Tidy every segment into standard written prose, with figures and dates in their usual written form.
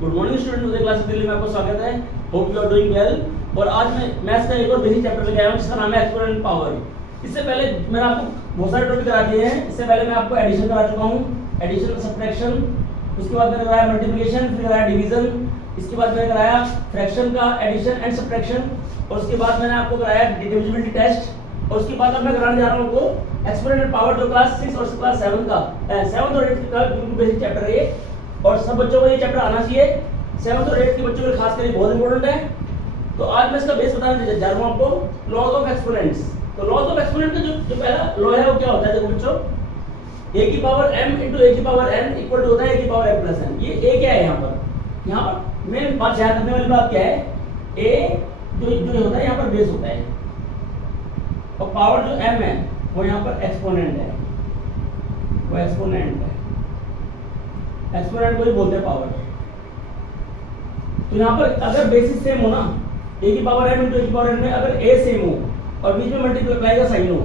Good morning student, Uday classes Delhi में आपका स्वागत है। Hope you are doing well. और आज मैं मैथ्स का एक और बेसिक चैप्टर लेके आया हूं जिसका नाम है एक्सपोनेंट पावर। इससे पहले मैंने आपको बहुत सारे टॉपिक करा दिए हैं। इससे पहले मैं आपको एडिशन करा चुका हूं, एडिशन सब्ट्रैक्शन, उसके बाद मैंने कराया मल्टीप्लिकेशन, फिर कराया डिवीजन, इसके बाद मैंने कराया फ्रैक्शन का एडिशन एंड सब्ट्रैक्शन, और उसके बाद मैंने आपको कराया डिविजिबिलिटी टेस्ट, और उसके बाद अब मैं कराने जा रहा हूं आपको एक्सपोनेंट पावर जो क्लास 6 और क्लास 7 का 7th और 8th का बिल्कुल बेसिक चैप्टर है ये। और सब बच्चों को ये चैप्टर आना चाहिए। 7th और 8th के बच्चों के लिए खास करके बहुत इंपॉर्टेंट है। तो आज मैं इसका बेस बताने जा रहा हूं आपको, लॉज ऑफ एक्सपोनेंट्स। तो लॉज ऑफ एक्सपोनेंट का जो पहला लॉ है वो क्या होता है? देखो बच्चों, a की पावर m into a की पावर n इक्वल टू होता है a की पावर m प्लस n। ये a क्या है यहाँ पर मेन बात ध्यान रखने वाली बात क्या है? a जो होता है यहाँ पर बेस होता है, और पावर जो m है वो यहाँ पर एक्सपोनेंट है, वो एक्सपोनेंट है। एक्सपोनेंट को ही बोलते हैं पावर। तो यहाँ पर अगर बेसिस सेम हो ना, a की पावर m into a की पावर n में अगर a सेम हो और बीच में मल्टीप्लाई का साइन हो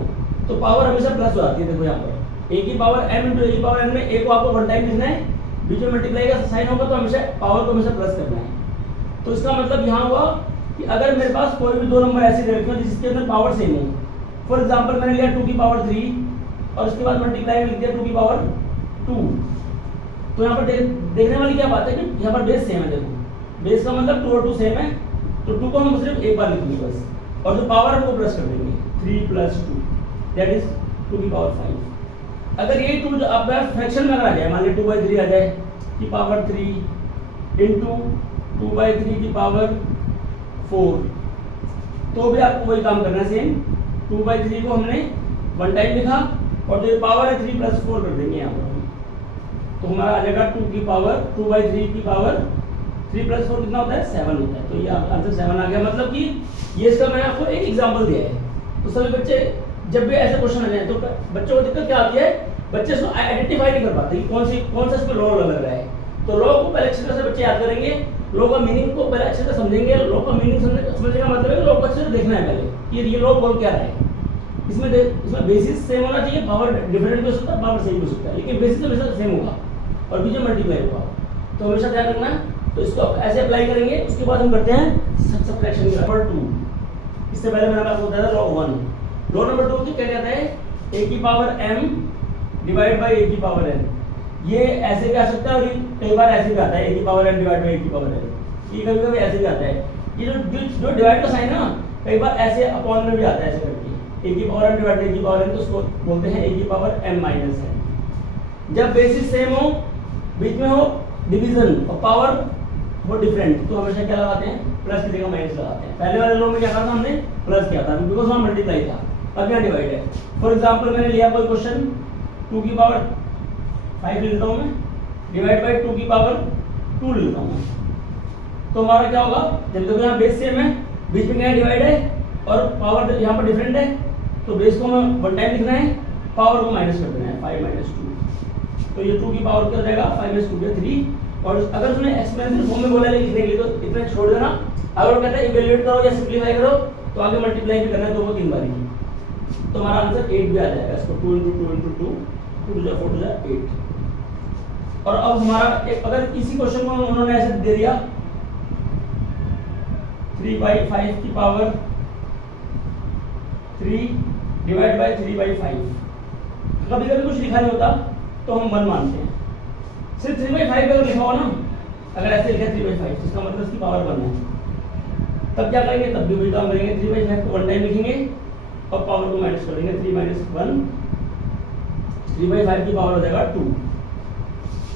तो पावर हमेशा प्लस हो जाती है। देखो यहाँ पर a की पावर m into a की पावर n में a को आपको वन टाइम लिखना है, बीच में मल्टीप्लाई का साइन होगा तो हमेशा पावर को हमेशा प्लस करना है। तो इसका मतलब यहाँ हुआ कि अगर मेरे पास कोई भी दो नंबर ऐसे दे रखे हो जिसके अंदर पावर सेम हो, फॉर एग्जाम्पल मैंने लिया 2 की पावर 3 और उसके बाद मल्टीप्लाई में लिख दिया 2 की पावर 2, तो यहाँ पर देखने वाली क्या बात है कि यहाँ पर बेस सेम है। देखो बेस का मतलब 2 और 2 सेम है, तो 2 को हम सिर्फ एक बार लिखेंगे बस, और जो पावर है वो प्लस कर देंगे 3 + 2 दैट इज 2 की पावर 5। अगर ये 2 आपका फ्रैक्शन में अगर आ जाए, मान लीजिए 2/3 आ जाए की पावर 3 इंटू 2/3 की पावर 4, तो भी आपको वही काम करना है सेम। 2/3 को हमने वन टाइम लिखा और जो पावर है 3 + 4 कर देंगे यहाँ पर, तो हमारा आ जाएगा 2 की पावर 2/3 की पावर 3 + 4 कितना होता है? 7 होता है। तो ये आंसर 7 आ गया। मतलब कि ये इसका मैंने आपको एक एग्जांपल दिया है। तो सभी बच्चे जब भी ऐसे क्वेश्चन आ जाए तो बच्चों को दिक्कत क्या आती है? बच्चे इसको आइडेंटिफाई नहीं कर पाते कि कौन सा इसमें लॉ लग रहा है। तो लॉ को पहले अच्छी तरह से बच्चे याद करेंगे, लॉ का मीनिंग को पहले अच्छे से समझेंगे। लॉ का मीनिंग समझने का मतलब है लॉ को अच्छे से देखना है पहले कि ये लॉ बोल क्या रहा है। इसमें बेसिस सेम होना चाहिए, पावर डिफरेंट भी हो सकता है, पावर सेम भी हो सकता है, लेकिन बेसिस हमेशा सेम होगा और बीच में मल्टीप्लाई होगा। तो हमेशा ध्यान रखना। तो इसको ऐसे अप्लाई करेंगे। उसके बाद हम करते हैं सब्ट्रैक्शन नंबर 2। इससे पहले मैंने आपको बताया था लॉ 1। लॉ नंबर 2 की क्या कहता है? a की power m divide by a की पावर n। ये ऐसे भी आ सकता है और ये कई बार ऐसे भी आता है a की power m divide by a की पावर n। ये कभी-कभी ऐसे भी आता है। ये जो डिवाइड का साइन है ना, कई बार ऐसे अपॉन में भी आता है, ऐसे करके a की power m divide by a की पावर n, तो उसको बोलते हैं a की पावर m माइनस n। जब बेसिस सेम हो, बीच में हो डिवीजन और पावर वो डिफरेंट, तो हमेशा क्या लगाते हैं? प्लस की जगह माइनस लगाते हैं। पहले वाले लॉ में क्या कहा था हमने? प्लस किया था बिकॉज वहां मल्टीप्लाई था, अब यहाँ डिवाइड है। फॉर एग्जांपल मैंने लिया कोई क्वेश्चन 2 की पावर 5 लिखता हूं मैं, डिवाइड बाय 2 की पावर 2 लिखता हूं मैं, तो हमारा क्या होगा? जब देखो यहाँ बेस सेम है, बीच में क्या डिवाइड है और पावर यहाँ पर डिफरेंट है, तो बेस को हमें वन टाइम लिखना है, पावर को माइनस कर देना है 5 - 2। तो ये 2 की पावर क्या हो जाएगा? 5 - 2 3। और अगर तुमने एक्सपोनेंशियल फॉर्म में बोला है लिखने के लिए तो इतना छोड़ देना। अगर वो कहता है इवैल्यूएट करो या सिंपलीफाई करो तो आगे मल्टीप्लाई भी करना है 2 को 3 बार ही, तो हमारा आंसर 8 भी आ जाएगा। इसको 2 × 2 × 2 2 × 4 = 8। और अब हमारा एक अगर इसी क्वेश्चन को उन्होंने ऐसे दे दिया 3/5 की पावर 3 डिवाइड बाय 3/5, कभी-कभी कुछ लिखा नहीं होता तो हम 1 मानते हैं। सिर्फ 3/5 अगर लिखा हो ना, अगर ऐसे लिखा 3/5 इसका मतलब इसकी पावर 1 है, तब क्या करेंगे? तब भी वही काम करेंगे। 3/5 को वन टाइम लिखेंगे और पावर को माइनस कर देंगे। 3 - 1 3/5 की पावर हो जाएगा 2।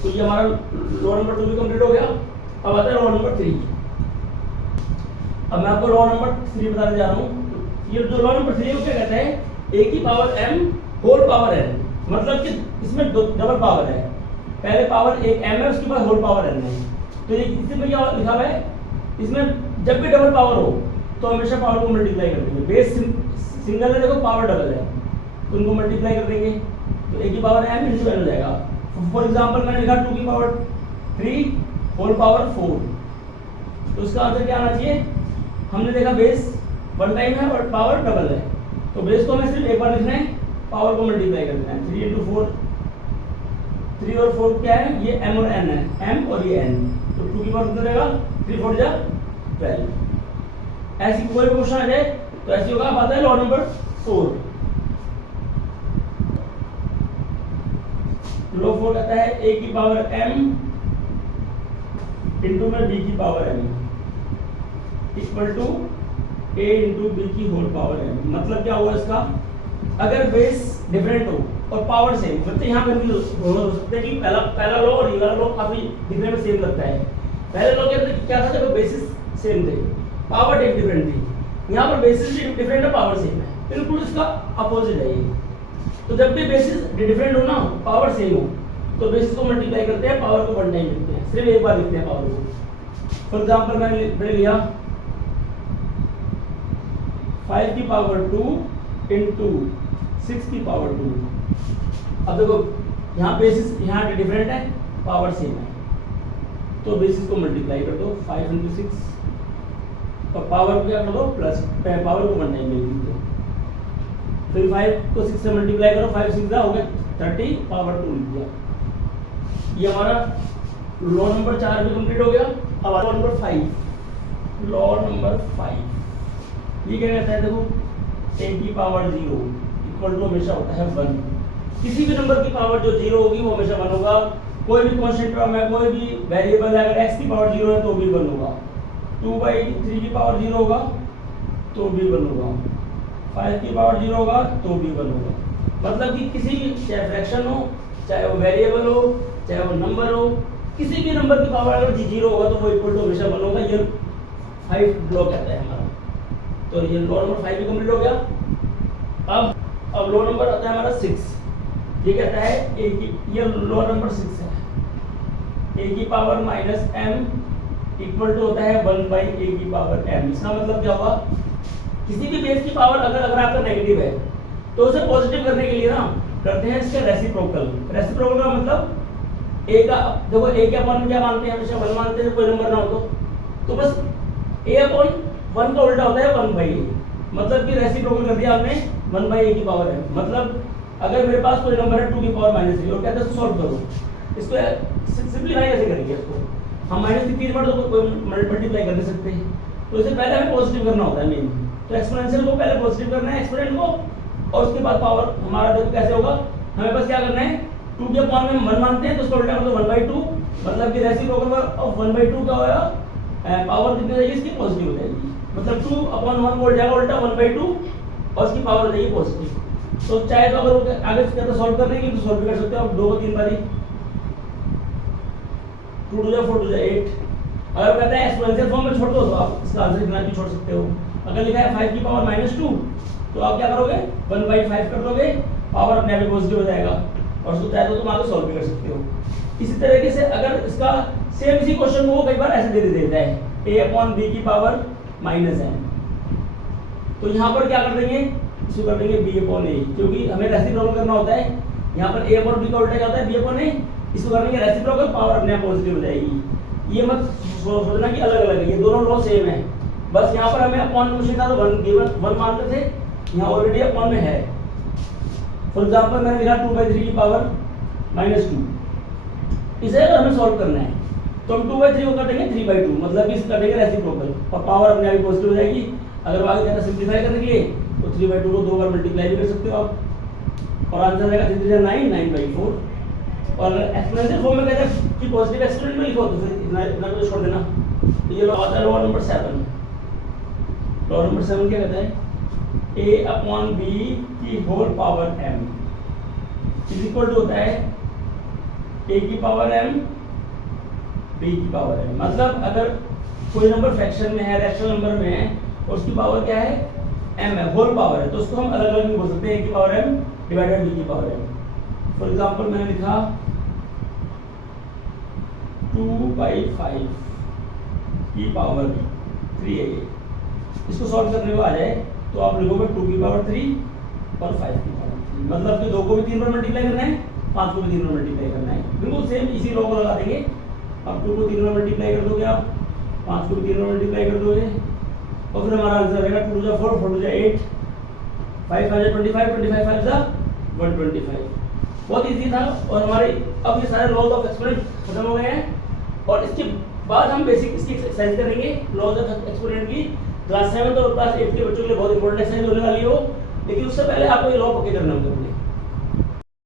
तो ये हमारा लॉ नंबर 2 भी कंप्लीट हो गया। अब आता है लॉ नंबर 3। अब मैं आपको लॉ नंबर 3 बताने जा रहा हूँ। ये जो लॉ नंबर 3 है वो क्या कहता है? a की power m whole power n, मतलब कि इसमें डबल पावर है। पहले पावर एक m है, उसके बाद होल पावर n है। तो ये इसमें क्या लिखा हुआ है? इसमें जब भी डबल पावर हो तो हमेशा पावर को मल्टीप्लाई कर देंगे। बेस सिंगल है, देखो पावर डबल है, तो उनको मल्टीप्लाई कर देंगे, तो a की पावर m × n हो जाएगा। फॉर एग्जांपल मैंने लिखा 2 की पावर 3 होल पावर 4, तो इसका आंसर क्या आना चाहिए? हमने देखा बेस वन टाइम है और पावर डबल है, तो बेस को हमें सिर्फ एक बार लिखना है, पावर को मल्टीप्लाई कर देना है। 3 × 4 3 और 4 क्या है, ये m और n है, m और ये n, तो 2 की पावर कितना रहेगा, 3 4 जा 12। ऐसी कोई क्वेश्चन आ जाए तो ऐसी होगा, अब आता है लॉ नंबर 4। लॉ 4 कहता है a की पावर m इंटू में b की power m equal to a into b की होल पावर m। मतलब क्या हुआ इसका, अगर बेस डिफरेंट हो और पावर सेम, मतलब यहाँ पे भी हो सकता है कि पहला लॉ और ये वाला लॉ काफी दिखने में सेम लगता है। पहले लॉ के अंदर क्या था, जब बेसिस सेम थे पावर डिफरेंट थी, यहाँ पर बेसिस डिफरेंट है पावर सेम है, बिल्कुल इसका अपोजिट है ये। तो जब भी बेसिस डिफरेंट हो ना, पावर सेम हो, तो बेसिस को मल्टीप्लाई करते हैं, पावर को वन टाइम लिखते हैं, सिर्फ एक बार लिखते हैं पावर को। फॉर एग्जाम्पल मैंने लिया 5 की पावर 2 इंटू 6 की पावर 2। अब देखो यहाँ बेसिस यहाँ डिफरेंट है, पावर सेम है, तो बेसिस को मल्टीप्लाई कर दो 5 इंटू 6 और पावर को क्या कर दो प्लस, पावर को वन टाइम ले लीजिए। फिर 5 को 6 से मल्टीप्लाई करो, 5 6 हो गया 30, पावर 2 लिख दिया। ये हमारा लॉ नंबर 4 भी कंप्लीट हो गया। अब लॉ नंबर 5, लॉ नंबर 5 ये क्या कहता है, देखो a की पावर 0 इक्वल टू हमेशा होता है 1। किसी भी नंबर की पावर जो 0 होगी वो हमेशा 1 होगा। कोई भी कांस्टेंट टर्म है, कोई भी वेरिएबल है, अगर x की पावर 0 है तो भी 1 होगा। 2/3 की पावर 0 होगा तो भी 1 होगा। 5 की पावर 0 होगा तो भी 1 होगा। मतलब कि किसी भी, चाहे फ्रैक्शन हो, चाहे वो वेरिएबल हो, चाहे वो नंबर हो, किसी भी नंबर की पावर अगर 0 होगा तो वो इक्वल टू हमेशा 1 होगा। ये 5 लॉ कहता है हमारा। तो ये लॉ नंबर 5 भी कंप्लीट हो गया। अब लॉ नंबर आता है हमारा 6। ये कहता है a की, ये लॉ नंबर 6 है, a की power minus m equal to होता है 1/a की पावर m। इसका मतलब क्या होगा, किसी भी बेस की पावर अगर आपका नेगेटिव है तो उसे पॉजिटिव करने के लिए ना करते हैं इसका रेसिप्रोकल। रेसिप्रोकल का मतलब a का, देखो a के अपॉन में क्या मानते हैं, हमेशा 1 मानते हैं, कोई नंबर ना हो तो बस a अपॉन 1 का उल्टा होता है 1/a। मतलब कि रेसिप्रोकल कर दिया आपने 1/a की पावर m। मतलब अगर मेरे पास कोई नंबर है 2 की पावर -3 और कहते हैं सॉल्व करो, इसको सिंपलीफाई कैसे करेंगे, इसको हम -3 3 बार तो कोई मल्टीप्लाई कर नहीं सकते, तो इससे पहले हमें पॉजिटिव करना होता है मेन। तो एक्सपोनेंशियल को पहले पॉजिटिव करना है, एक्सपोनेंट को, और उसके बाद पावर हमारा देखो कैसे होगा। हमें बस क्या करना है, 2 के अपॉन में 1 मानते हैं तो उसका उल्टा मतलब 1/2। मतलब कि रेसिप्रोकल ऑफ 1/2 का होगा, पावर कितनी हो जाएगी इसकी, पॉजिटिव हो जाएगी। मतलब 2 अपॉन 1 बोल जाएगा उल्टा 1/2 और उसकी पावर हो जाएगी पॉजिटिव। तो चाहे तो अगर आगे से सॉल्व करने की तो सॉल्व भी कर सकते हो आप 2 को 3 बारी, 2 2 जा 4 2 जा 8। अगर कहते हैं एक्सपोनेंशियल फॉर्म में छोड़ दो तो आप इसका आंसर इतना भी छोड़ सकते हो। अगर लिखा है 5 की पावर -2 तो आप क्या करोगे, 1/5 कर दोगे, पावर अपने आप ही पॉजिटिव हो जाएगा और उसको चाहे तो तुम आगे सॉल्व भी कर सकते हो। इसी तरीके से अगर इसका सेम इसी क्वेश्चन को कई बार ऐसे दे देता है a/b की पावर -m, तो यहाँ पर क्या कर देंगे, इसको कर देंगे b/a, क्योंकि हमें रेसिप्रोकल करना होता है। यहाँ पर a/b का उल्टा क्या होता है, b/a। इसको कर देंगे रेसिप्रोकल, पावर अपने आप पॉजिटिव हो जाएगी। ये मत सोचना कि अलग अलग है, ये दोनों लॉ सेम है। बस यहाँ पर हमें अपॉन में पूछा था तो 1 मानते थे, यहाँ ऑलरेडी अपॉन में है। फॉर एग्जांपल मैंने लिखा 2/3 की पावर -2, इसे अगर हमें सॉल्व करना है तो हम 2/3 को कर देंगे 3/2, मतलब इस कर देंगे रेसिप्रोकल और पावर अपने आप ही पॉजिटिव हो जाएगी। अगर आगे कहता सिंपलीफाई करने के लिए तो 3/2 को 2 बार मल्टीप्लाई भी कर सकते हो आप और आंसर आएगा 3 3 जा 9, 9/4। और एक्सपोनेंशियल फॉर्म में कहता है कि पॉजिटिव एक्सपोनेंट में लिखो तो फिर इतना कुछ छोड़ देना। तो ये आता है लॉ नंबर 7। लॉ नंबर 7 क्या कहता है, a/b की whole power m is equal to होता है a की पावर m b की पावर m। मतलब अगर कोई नंबर फ्रैक्शन में है, रैशनल नंबर में है और उसकी पावर क्या है, m है, होल पावर है, तो उसको हम अलग अलग भी बोल सकते हैं, a की पावर m डिवाइडेड b की पावर m। फॉर एग्जांपल मैंने लिखा 2/5 की पावर 3a। इसको सॉल्व करने को आ जाए तो आप लिखोगे 2 की पावर 3 और 5 की पावर 3। मतलब कि 2 को भी 3 बार मल्टीप्लाई करना है, 5 को भी 3 बार मल्टीप्लाई करना है। बिल्कुल सेम इसी लॉ को लगा देंगे। अब 2 को 3 बार मल्टीप्लाई कर दोगे आप, 5 को भी 3 बार मल्टीप्लाई कर दोगे और फिर हमारा आंसर आएगा 2 जा 4, 4 जा 8, 5 5 जा 25, 25 5 जा 125। बहुत इजी था और हमारे अब ये सारे लॉज ऑफ एक्सपोनेंट खत्म हो गए हैं और इसके बाद हम बेसिक इसकी एक्सरसाइज करेंगे लॉज ऑफ एक्सपोनेंट की। क्लास 7 और क्लास 8 के बच्चों के लिए बहुत इंपॉर्टेंट एक्सरसाइज होने वाली हो, लेकिन उससे पहले आपको ये लॉ पक्के करने होंगे।